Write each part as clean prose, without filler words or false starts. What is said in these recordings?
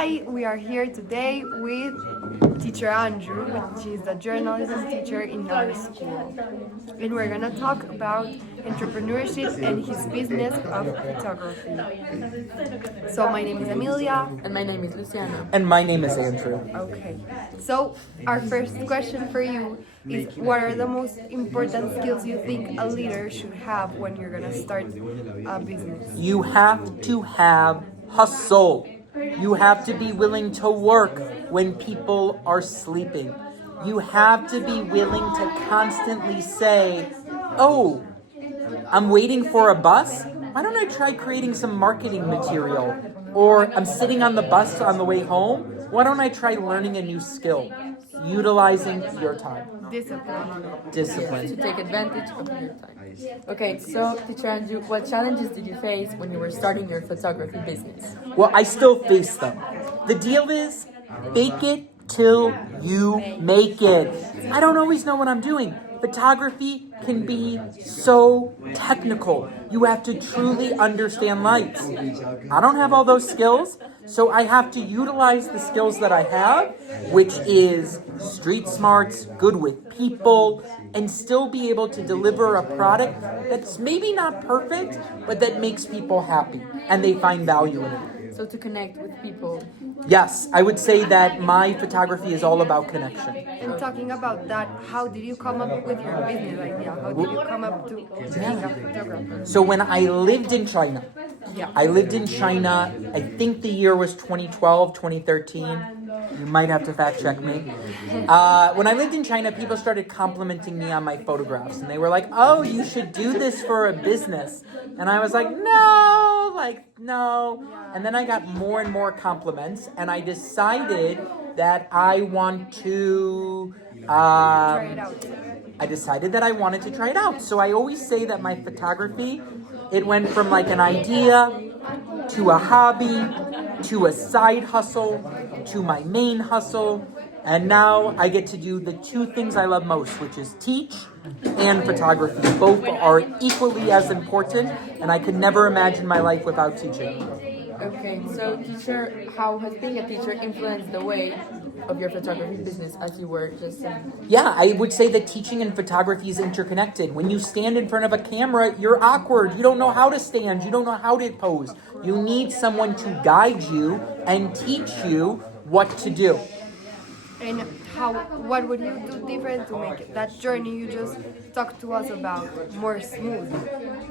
Hi, we are here today with teacher Andrew, which is a journalism teacher in our school. And we're gonna talk about entrepreneurship and his business of photography. So my name is Amelia. And my name is Luciana. And my name is Andrew. Okay. So our first question for you is, what are the most important skills you think a leader should have when you're gonna start a business? You have to have hustle. You have to be willing to work when people are sleeping. You have to be willing to constantly say, oh, I'm waiting for a bus. Why don't I try creating some marketing material? Or I'm sitting on the bus on the way home. Why don't I try learning a new skill? Utilizing your time. Discipline. To take advantage of your time. Okay, so teacher Andrew, what challenges did you face when you were starting your photography business? Well, I still face them. The deal is, fake it till you make it. I don't always know what I'm doing. Photography can be so technical. You have to truly understand lights. I don't have all those skills, so I have to utilize the skills that I have, which is street smarts, good with people, and still be able to deliver a product that's maybe not perfect, but that makes people happy and they find value in it. So to connect with people. Yes, I would say that my photography is all about connection. And talking about that, how did you come up with your business idea? How did you come up to being a photographer? So when I lived in China, I think the year was 2012, 2013. You might have to fact check me. When I lived in China, people started complimenting me on my photographs. And they were like, oh, you should do this for a business. And I was like, no. And then I got more and more compliments. And I decided that I want to... Try it out. I decided that I wanted to try it out. So I always say that my photography, it went from like an idea to a hobby to a side hustle to my main hustle. And now I get to do the two things I love most, which is teach and photography. Both are equally as important, and I could never imagine my life without teaching. Okay, so teacher, how has being a teacher influenced the way of your photography business, as you were just saying? Yeah, I would say that teaching and photography is interconnected. When you stand in front of a camera, you're awkward. You don't know how to stand. You don't know how to pose. You need someone to guide you and teach you what to do. And what would you do different to make that journey you just talked to us about more smooth?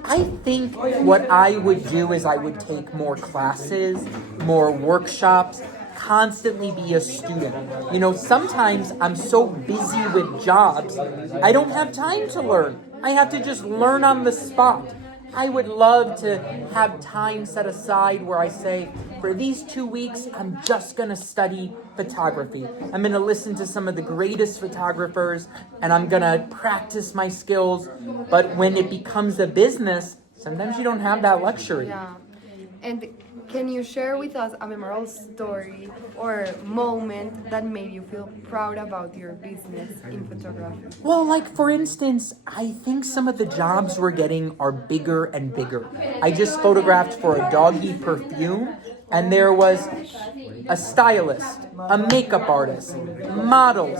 I think what I would do is I would take more classes, more workshops, constantly be a student. You know, sometimes I'm so busy with jobs, I don't have time to learn. I have to just learn on the spot. I would love to have time set aside where I say, for these 2 weeks, I'm just going to study photography. I'm going to listen to some of the greatest photographers, and I'm going to practice my skills. But when it becomes a business, sometimes you don't have that luxury. Yeah. And can you share with us a memorable story or moment that made you feel proud about your business in photography? Well, like for instance, I think some of the jobs we're getting are bigger and bigger. I just photographed for a doggy perfume, and there was a stylist, a makeup artist, models,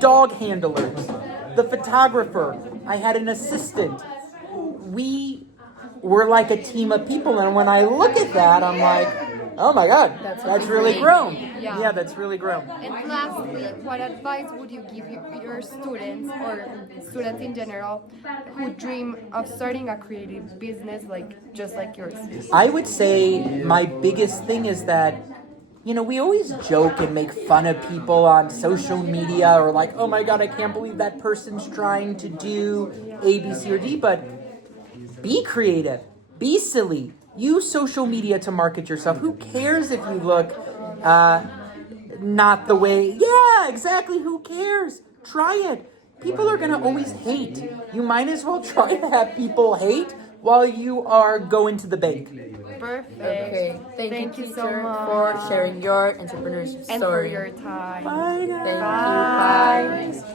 dog handlers, the photographer. I had an assistant. We're like a team of people, and when I look at that, I'm like, oh my God, that's really grown. Yeah, that's really grown. And lastly, what advice would you give your students or students in general who dream of starting a creative business just like yours? I would say my biggest thing is that, you know, we always joke and make fun of people on social media, or like, oh my God, I can't believe that person's trying to do A, B, C, or D, but be creative, be silly, use social media to market yourself. Who cares if you look not the way, yeah, exactly, who cares? Try it. People are gonna always hate. You might as well try to have people hate while you are going to the bank. Perfect. Okay, thank you, so teacher, much for sharing your entrepreneurship story. and for your time. Bye, guys. Thank you. Bye.